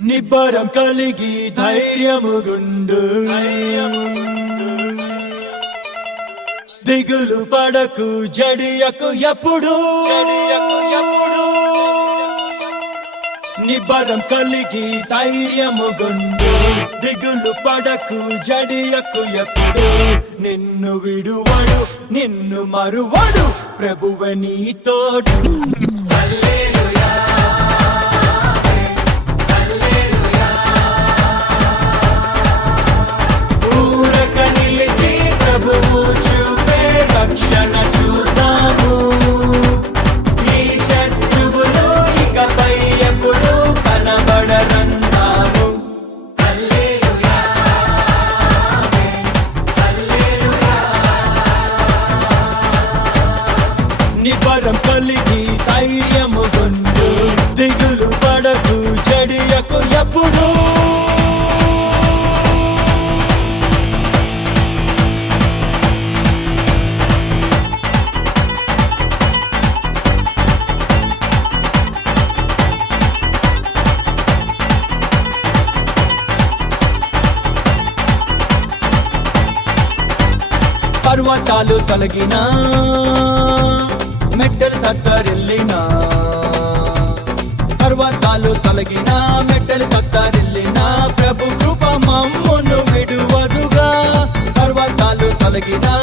నిబ్బరం కలిగి ధైర్యముగుండు దిగులు పడకు జడియకు ఎప్పుడు నిబ్బరం కలిగి ధైర్యముగుండు దిగులు పడకు జడియకు ఎప్పుడు నిన్ను విడువడు నిన్ను మరువడు ప్రభువే నీ తోడు ఊరక నిలిచి ప్రభువు చూపే రక్షణ చూద్దాము ఈ శత్రువులు ఇకపై ఎప్పుడు కనబడరంటాము నిబ్బరం కలిగి ధైర్యముగుండు దిగులు పడకు జడియకు ఎప్పుడు పర్వతాలు తొలగినా మెట్టలు తత్తరిల్లినా పర్వతాలు తొలగినా మెట్టలు తత్తరిల్లినా ప్రభు కృప మమ్మును విడువదుగా పర్వతాలు తొలగినా